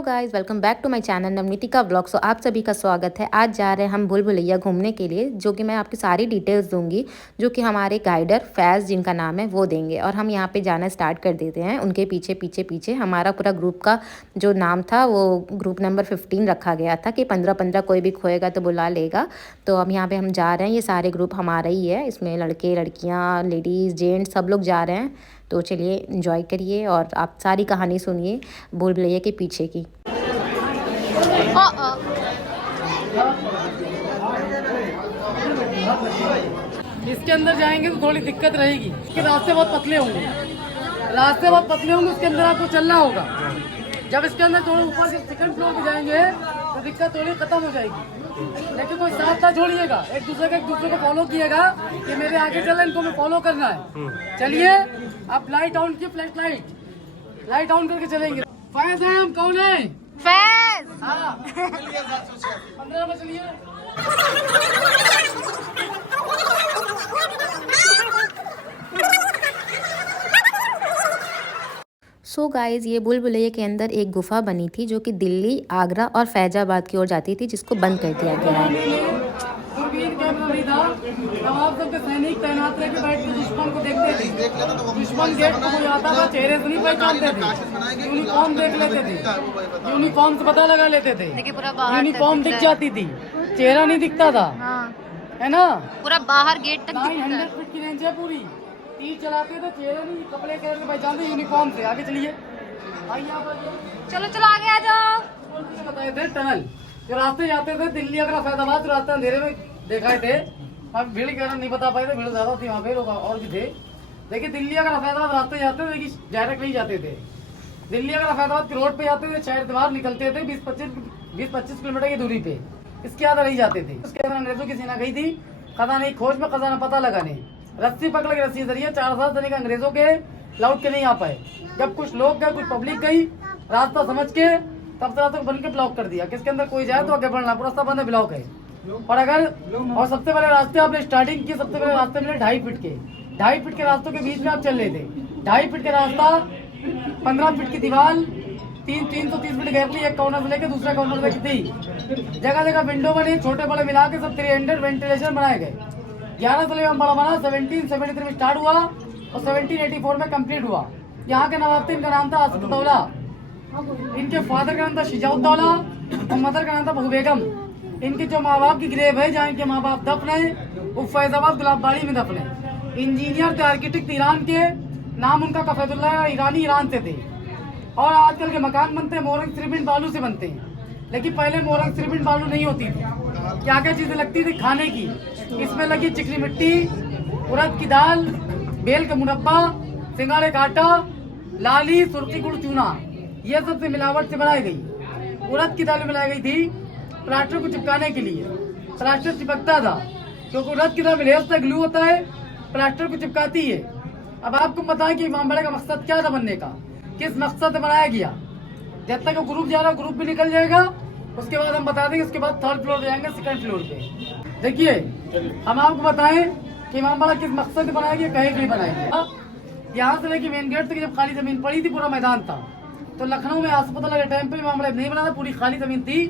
Hello guys, welcome back to my channel Navneetika vlog. So आप सभी का स्वागत है। आज जा रहे हैं हम भूल भुलैया घूमने के लिए, जो कि मैं आपकी सारी डिटेल्स दूंगी, जो कि हमारे गाइडर फैज़ जिनका नाम है वो देंगे। और हम यहाँ पे जाना स्टार्ट कर देते हैं उनके पीछे पीछे पीछे। हमारा पूरा ग्रुप का जो नाम था वो ग्रुप नंबर 15 रखा गया था कि 15-15 कोई भी खोएगा तो बुला लेगा। तो अब यहाँ पर हम जा रहे हैं, ये सारे ग्रुप हमारा ही है, इसमें लड़के लड़कियाँ लेडीज़ जेंट्स सब लोग जा रहे हैं। तो चलिए एंजॉय करिए और आप सारी कहानी सुनिए भूल भुलैया के पीछे की। इसके अंदर जाएंगे तो थोड़ी दिक्कत रहेगी, इसके रास्ते बहुत पतले होंगे, उसके अंदर आपको चलना होगा। जब इसके अंदर थोड़े ऊपर से सेकंड फ्लोर पे जाएंगे तो दिक्कत थोड़ी खत्म हो जाएगी। लेकिन कोई साथ ना छोड़िएगा, एक दूसरे को फॉलो किएगा कि मेरे आगे चल रहे इनको मैं फॉलो करना है। चलिए आप लाइट ऑन की, फ्लैश लाइट ऑन करके चलेंगे। फैज़ है, हम कौन है? फैज़। हाँ 15 में चलिए। सो गाइस, ये भूल भुलैया के अंदर एक गुफा बनी थी जो कि दिल्ली, आगरा और फैजाबाद की ओर जाती थी, जिसको बंद कर दिया गया है। नवाब सबके सैनिक तैनात रह के बैठ के दुश्मन को देखते थे। दुश्मन गेट को कोई आता था, चेहरे से नहीं पहचानते थे, यूनिफॉर्म देख लेते थे, यूनिफॉर्म से पता लगा लेते थे। यूनिफॉर्म दिख जाती थी, चेहरा नहीं दिखता था। हाँ। है ना, पूरा बाहर गेट तक 900 फीट की रेंज है पूरी। तीर चलाते थे, चेहरा नहीं, कपड़े कलर के पहचानते यूनिफॉर्म से। आगे चलिए, चलो चलो आगे आ जाओ। बताए थे टनल, जो रास्ते जाते थे दिल्ली आगरा फैजाबाद, जो रास्ते अंधेरे में दिखाए थे। हम भीड़ के कारण नहीं बता पाए थे, भीड़ ज्यादा थी वहाँ पे, लोग और भी थे। देखिए दिल्ली अगर फैजाबाद रास्ते जाते थे, लेकिन डायरेक्ट नहीं जाते थे। दिल्ली अगर फैजाबाद के रोड पे जाते थे, शहर द्वार निकलते थे 20-25 किलोमीटर की दूरी पे, इसके आगे नहीं जाते थे। उसके अंदर अंग्रेजों की सेना गई थी खजाने की खोज में, खजाना पता लगाने। रस्सी पकड़ के, रस्सी जरिए 4-7 जने अंग्रेजों के लौट के नहीं आ पाए। जब कुछ लोग गए, कुछ पब्लिक गई, रास्ता समझ के तब तक बन के ब्लॉक कर दिया। किसके अंदर कोई जाए तो आगे बढ़ना, पूरा सब बंद ब्लॉक है। और सबसे पहले रास्ते आपने स्टार्टिंग की, सबसे पहले रास्ते मिले 2.5 फीट के। 2.5 फीट के रास्तों के बीच में आप चल रहे थे। 2.5 फीट के रास्ता, 15 फीट की दीवार, 330 फीट गहरी, एक कॉर्नर से लेकर दूसरा कॉर्नर तक थी। जगह जगह विंडो बनी, छोटे बड़े मिला के सब 300 वेंटिलेशन बनाए गए। 11 साल में बड़ा बना, 1773 में स्टार्ट हुआ और 1784 में कंप्लीट हुआ। यहाँ के नवाब थे, इनका नाम था असदुद्दौला, इनके फादर का नाम था शिजाउद्दौला और मदर का नाम था बहू बेगम। इनके जो माँ बाप की ग्रेव है, जहाँ इनके माँ बाप दफन है, वो फैजाबाद गुलाबबाड़ी में दफन है। इंजीनियर थे, आर्किटेक्ट ईरान के, नाम उनका कफेदुल्लाह ईरानी, ईरान से थे। और आजकल के मकान बनते हैं मोरंग सिरमिट बालू से बनते हैं, लेकिन पहले मोरंग सिरमिट बालू नहीं होती थी। क्या क्या चीजें लगती थी खाने की, इसमें लगी चिकनी मिट्टी, उड़द की दाल, बेल का मुरब्बा, सिंगाड़े का आटा, लाली, सुर्खी गुड़, चूना, ये सब से मिलावट से बनाई गई। उड़द की दाल मिलाई गई थी प्लास्टर को चिपकाने के लिए। प्लास्टर चिपकता था क्योंकि उड़द की दाल में लेयर ग्लू होता है, प्लास्टर को चिपकाती है। अब आपको पता है कि इमामबाड़ा का मकसद क्या था बनने का, किस मकसद से बनाया गया। जब तक ग्रुप जा रहा, ग्रुप भी निकल जाएगा, उसके बाद हम बता देंगे। उसके बाद 3rd फ्लोर जाएंगे, 2nd फ्लोर पे। देखिए हम आपको बताएं कि इमामबाड़ा किस मकसद से बनाया गया, कहीं भी बनाया। यहाँ से लेके मेन गेट तक जब खाली जमीन पड़ी थी, पूरा मैदान था, तो लखनऊ में अस्पताल के टाइम पे इमामबाड़ा नहीं बना था, पूरी खाली जमीन थी।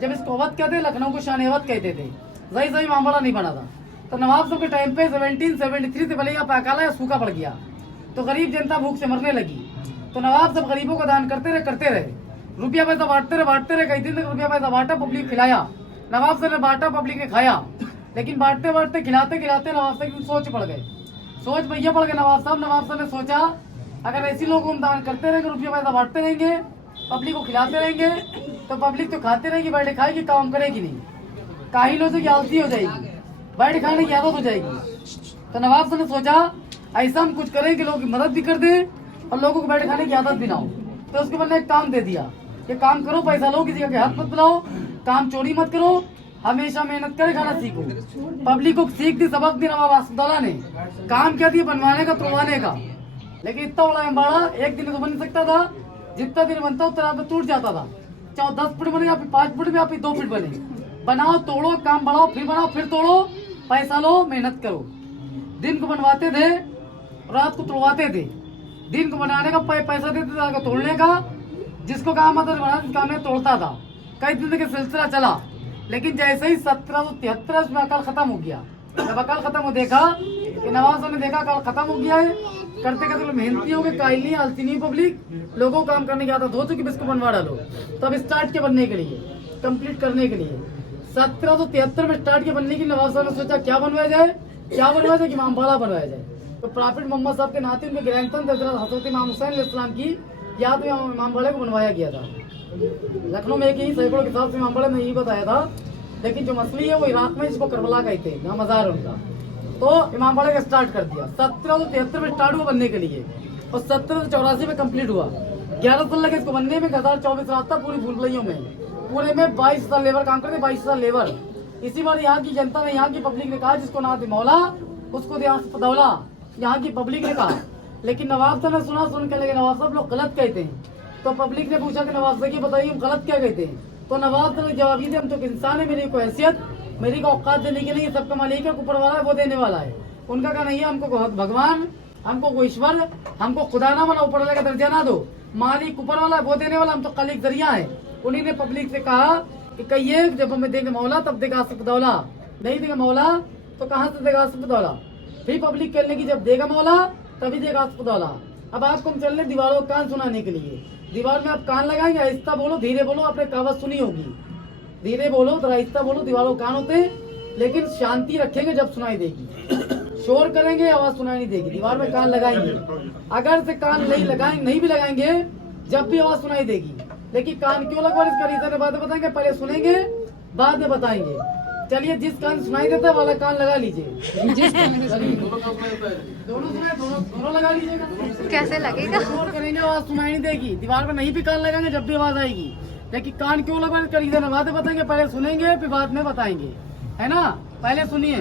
जब इसको अवध कहते थे, लखनऊ को शान-ए-अवध कहते थे, सही इमामबाड़ा नहीं बना था। तो नवाब साहब के टाइम पे 1773 से भले यहाँ अकाला या सूखा पड़ गया, तो गरीब जनता भूख से मरने लगी। तो नवाब साहब गरीबों का दान करते रहे, रुपया पैसा बांटते रहे। कई दिन तक रुपया पैसा बांटा, पब्लिक खिलाया। नवाब साहब ने बांटा, पब्लिक ने खाया। लेकिन बांटते खिलाते नवाब साहब की सोच पड़ गए। सोच में ये पड़ गए नवाब साहब ने सोचा, अगर ऐसी लोगों को दान करते रहेंगे, रुपया पैसा बांटते रहेंगे, पब्लिक को खिलाते रहेंगे, तो पब्लिक तो खाते रहेगी, बैठे खाएगी, काम करेगी नहीं, काहिलों से आलसी हो जाएगी, बैठ खाने की आदत हो जाएगी। तो नवाब साहब ने सोचा ऐसा हम कुछ करें कि लोगों की मदद भी कर दे और लोगों को बैठ खाने की आदत भी ना हो। तो उसके बाद एक काम दे दिया, ये काम करो, पैसा लो, किसी का हाथ मत बुलाओ, काम चोरी मत करो, हमेशा मेहनत करे, खाना सीखो। पब्लिक को सीख दी, सबक दी नवाब असदुद्दौला ने। काम क्या दिया, बनवाने का, तोड़वाने का। लेकिन इतना बड़ा अम्बाड़ा एक दिन तो बन सकता था, जितना दिन बनता उतना पे टूट जाता था। चाहे 10 फुट बने या फिर 5 फुट में या फिर 2 फुट बने, बनाओ, तोड़ो, काम बढ़ाओ, फिर बनाओ, फिर तोड़ो, पैसा लो, मेहनत करो। दिन को बनवाते थे, रात को तोड़वाते थे। दिन को बनाने का पैसा देते थे, तोड़ने का जिसको कहा मदद बना जिसका मैं तोड़ता था। कई दिन का सिलसिला चला, लेकिन जैसे ही 1773 में अकल खत्म हो गया, जब अकल खत्म हो देखा कि नवाब साहब ने देखा अकल खत्म हो गया है, करते करते लोग मेहनती हो गए, कायली अलसीनी पब्लिक लोगों को काम करने की आदत हो चुकी, इसको बनवा डालो। तब स्टार्ट के बनने के लिए, कंप्लीट करने के लिए 1773 में स्टार्ट के बनने की नवाब साहब ने सोचा क्या बनवाया जाए कि इमामबाड़ा बनवाया जाए। तो प्रॉफिट मोहम्मद साहब के नाते उनके ग्रैंडसन हजरत इमाम हुसैन अलैहिस्सलाम की याद में इमामबाड़े को बनवाया गया था। लखनऊ में एक ही सैकड़ों के हिसाब से इमामबाड़े में यही बताया था, लेकिन जो मसली है वो इराक में जिसको करबला कहते हैं, जहाँ मजार उनका, तो इमामबाड़े का स्टार्ट कर दिया। 1773 में स्टार्ट हुआ बनने के लिए और 1784 में कंप्लीट हुआ। 11 साल लगे इसको बनने में, 1024 रास्ता पूरी भूलभुलैयों में, पूरे में 22,000 लेबर काम करते, 22,000 लेबर। इसी बार यहाँ की जनता ने, यहाँ की पब्लिक ने कहा जिसको ना दे मौला उसको दे दौला, यहाँ की पब्लिक ने कहा। लेकिन नवाब साहब ने सुन के लगे नवाब साहब लोग गलत कहते हैं, तो पब्लिक ने पूछा कि नवाब साहब ये बताइए हम गलत क्या कहते हैं। तो नवाब साहब ने जवाब दिया हम तो इंसान है, मेरी कोई हैसियत, मेरी को औकात देने के लिए सबका मालिक है, ऊपर वाला है वो देने वाला है। उनका कहना नहीं है हमको भगवान, हमको कोई ईश्वर, हमको खुदा ना बना, ऊपर वाले का दर्जा ना दो, मालिक ऊपर वाला है वो देने वाला, हम तो खाली जरिया है। उन्हीं ने पब्लिक से कहा कि कहिए जब हमें देंगे मौला तब देगा सिर्फ दौला, नहीं देगा मौला तो कहाँ से देगा सिर्फ दौला। फिर पब्लिक कहने की जब देगा मौला तभी देगा सिर्फ दौला। अब आपको हम चल रहे दीवारों का कान सुनाने के लिए, दीवार में आप कान लगाएंगे, आहिस्ता बोलो धीरे बोलो, आपने कहावत सुनी होगी, धीरे बोलो तो आहिस्ता बोलो, दीवारों कान होते हैं, लेकिन शांति रखेंगे जब सुनाई देगी, शोर करेंगे आवाज सुनाई नहीं देगी। दीवार में कान लगाएंगे, अगर से कान नहीं भी लगाएंगे जब भी आवाज सुनाई देगी। लेकिन कान क्यों लगवाने इसका रीजन है, बाद में बताएंगे, पहले सुनेंगे बाद में बताएंगे। चलिए जिस कान सुनाई देता है वाला कान लगा लीजिए, जिस दोनों लगा लीजिएगा। कैसे लगेगा? शोर करेंगे आवाज सुनाई नहीं देगी, दीवार में नहीं भी कान लगाएंगे जब भी आवाज आएगी। लेकिन कान क्यों लगवाने इसका रीजन है, बाद में बताएंगे, पहले सुनेंगे फिर बाद में बताएंगे, है ना। पहले सुनिए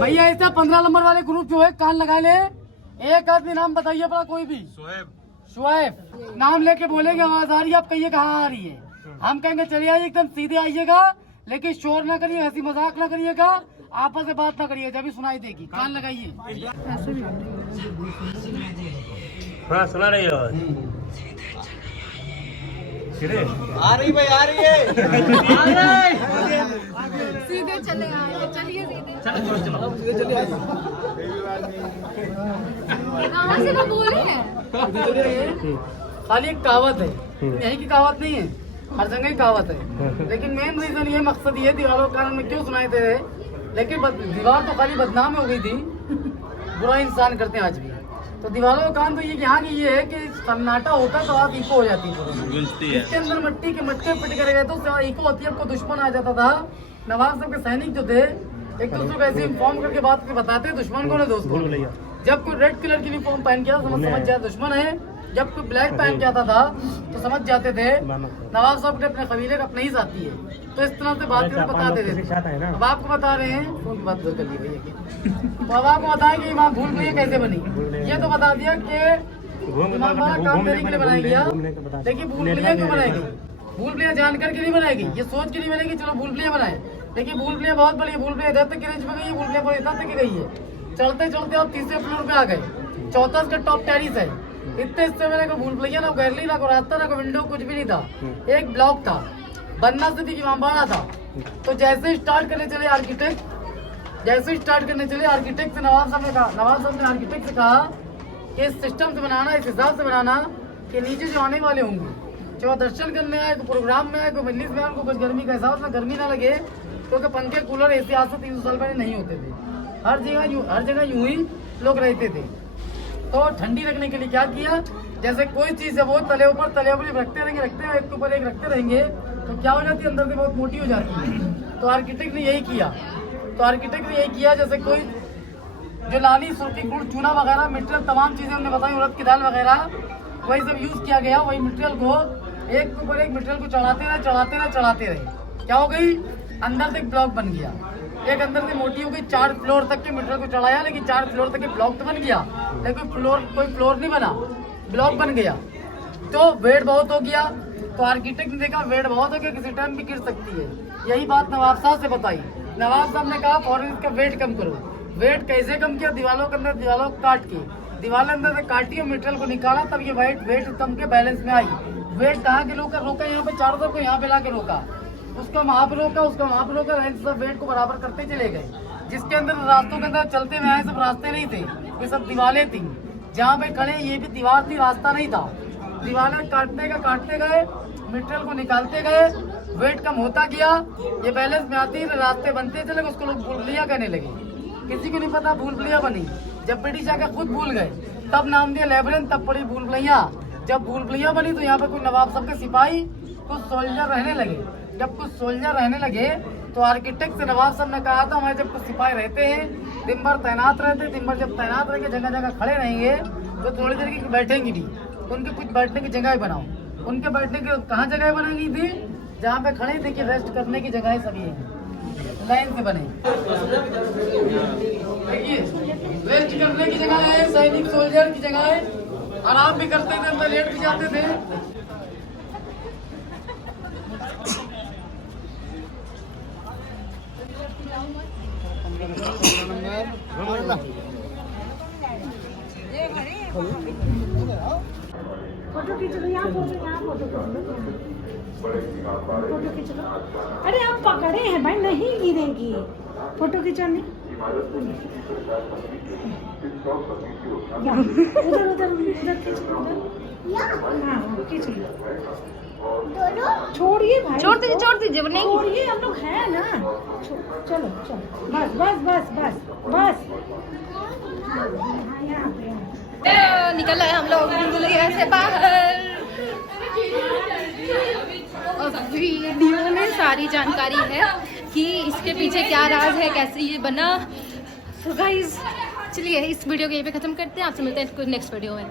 भैया, ऐसा 15 नंबर वाले ग्रुप जो है कान लगा ले, एक आदमी नाम बताइए अपना, कोई भी। शुएब नाम लेके बोलेंगे आवाज आ रही है, आप कहिए कहाँ आ रही है, हम कहेंगे चलिए आइए, एकदम सीधे आइएगा, लेकिन शोर ना करिए, हंसी मजाक ना करिएगा, आपस में बात ना करिए, जब भी सुनाई देगी कान लगाइए। हाँ सुना रही हो, आ रही भाई, आ रही है। सीधे चले आए, चलिए सीधे। कहाँ से वो बोले हैं? खाली एक कहावत है, यही की कहावत नहीं है, हर जगह की कहावत है। लेकिन मेन रीजन ये, मकसद ये दीवारों के कारण में क्यों सुनाई दे रहे, लेकिन दीवार तो खाली बदनाम हो गई थी, बुरा इंसान करते हैं आज भी। तो दीवारों का काम तो ये यहाँ की ये है कि सन्नाटा होता है तो आप इको हो जाती है, इसके अंदर मिट्टी के मटके पिट करे गए तो इको होती है, आपको दुश्मन आ जाता था। नवाब साहब के सैनिक जो थे एक दूसरे को ऐसे इन्फॉर्म करके बात बताते दुश्मन कौन है दोस्त को। जब कोई रेड कलर की यूनिफॉर्म पहन के समझ जाए दुश्मन है, जब कोई ब्लैक पहन के आता था तो समझ जाते थे नवाब साहब के अपने कबीले का अपने ही साथी है। तो इस तरह से बात बताते थे। अब आपको बता रहे हैं, फोन की बात कर ली भैया की, तो अब आपको बताएं कि इमाम भूल भुलैया कैसे बनी। ये तो बता दिया कि इमामबाड़ा काम देने के लिए बनाया गया, लेकिन भूल भुलैया क्यों बनाएगी, भूल भुलैया जानकर के नहीं बनाएगी, ये सोच के नहीं बनेगी चलो भूल भुलैया बनाए। लेकिन भूल भुलैया बहुत बड़ी, भूल भुलैया इधर तक की रेंज में गई है, भूल भुलैया पर इधर तक गई है। चलते चलते आप तीसरे फ्लोर पे आ गए, चौथा का टॉप टेरिस है, इतने हिस्से में भूल भुलैया ना गैलरी ना को रास्ता ना को विंडो, कुछ भी नहीं था, एक ब्लॉक था, बनना सिटी की इमामबाड़ा था। तो जैसे स्टार्ट करने चले आर्किटेक्ट, से नवाब साहब ने कहा, नवाब साहब ने आर्किटेक्ट से कहा कि इस सिस्टम से बनाना, इस हिसाब से बनाना कि नीचे जो आने वाले होंगे, जो दर्शन करने आए, कोई प्रोग्राम में आए, कोई मजलिस में आए, उनको कुछ गर्मी का एहसास ना, गर्मी ना लगे, क्योंकि पंखे कूलर ऐसे आज से 300 साल पहले नहीं होते थे, हर जगह यूं ही लोग रहते थे। तो ठंडी रखने के लिए क्या किया, जैसे कोई चीज है वो तले ऊपर रखते रहेंगे, एक के ऊपर एक रखते रहेंगे तो क्या हो जाती है, अंदर से बहुत मोटी हो जाती है। तो आर्किटेक्ट ने यही किया, जैसे कोई जो लाली सुर्खी गुड़ चूना वगैरह मटेरियल तमाम चीजें हमने बताई, उड़द की दाल वगैरह, वही सब यूज किया गया। वही मटेरियल को एक के ऊपर एक मटेरियल को चढ़ाते रहे, क्या हो गई, अंदर से एक ब्लॉक बन गया, एक अंदर से मोटी हो गई, 4 फ्लोर तक के मटेरियल को चढ़ाया, लेकिन 4 फ्लोर तक के ब्लॉक तो बन गया, लेकिन कोई फ्लोर नहीं बना, ब्लॉक बन गया। तो वेट बहुत हो गया, तो आर्किटेक्ट ने देखा वेट बहुत हो गया, किसी टाइम भी गिर सकती है। यही बात नवाब साहब से बताई, नवाब साहब ने कहा फौरन इसका वेट कम करो। वेट कैसे कम किया, दीवारों के अंदर दीवारों काट के दीवार अंदर से काटी और मटेरियल को निकाला, तब ये वेट तम के बैलेंस में आई। वेट कहाँ के रोका यहाँ पे चारों तरफ को यहाँ पे ला के रोका, उसका वहाँ पे रोका, उसका वहाँ पे रोका, सब वेट को बराबर करते चले गए। जिसके अंदर रास्तों के अंदर चलते हुए आए, सब रास्ते नहीं थे, ये सब दीवारें थी। जहाँ पे खड़े ये भी दीवार थी, रास्ता नहीं था। दीवारें काटते गए, मटेरियल को निकालते गए, वेट कम होता गया, ये बैलेंस में आती, रास्ते बनते चले गए। उसको लोग भूलभुलैया कहने लगे, किसी को नहीं पता भूलभुलैया बनी। जब ब्रिटिश आके खुद भूल गए, तब नाम दिया लेबरेंथ, तब पड़ी भूलभुलैया। जब भूलभुलैया बनी तो यहाँ पे कुछ नवाब सब के सिपाही, कुछ सोल्जर रहने लगे। जब कुछ सोल्जर रहने लगे तो आर्किटेक्ट से नवाब साहब ने कहा था, हमारे जब कुछ सिपाही रहते हैं, दिन भर तैनात रहते, दिन भर जब तैनात रहेंगे, जगह जगह खड़े रहेंगे, तो थोड़ी देर की बैठेंगी भी, उनके कुछ बैठने की जगह बनाओ। उनके बैठने की कहाँ जगह बनाई थी? जहाँ पे खड़े थे कि रेस्ट करने की जगह सभी है, लाइन से बने। देखिए रेस्ट करने की जगह है, सैनिक सोल्जर की जगह है, आराम भी करते थे, अंदर लेट भी जाते थे। फोटो खींच लो, यहाँ फोटो खींच लो। अरे आप पकड़े हैं भाई, नहीं गिरेगी। फोटो खिंचाने उधर उधर उधर खींच लो, हाँ खींच लो। छोड़िए भाई, छोड़ दीजिए वो नहीं। छोड़िए, हम लोग हैं ना। चलो चलो, बस बस बस बस बस। यहाँ पे निकल आए हम लोग भूलभुलैया से बाहर, और वीडियो में सारी जानकारी है कि इसके पीछे क्या राज है, कैसे ये बना। सो गाइस चलिए इस वीडियो को यहीं पे खत्म करते हैं, आपसे मिलते हैं कुछ नेक्स्ट वीडियो में।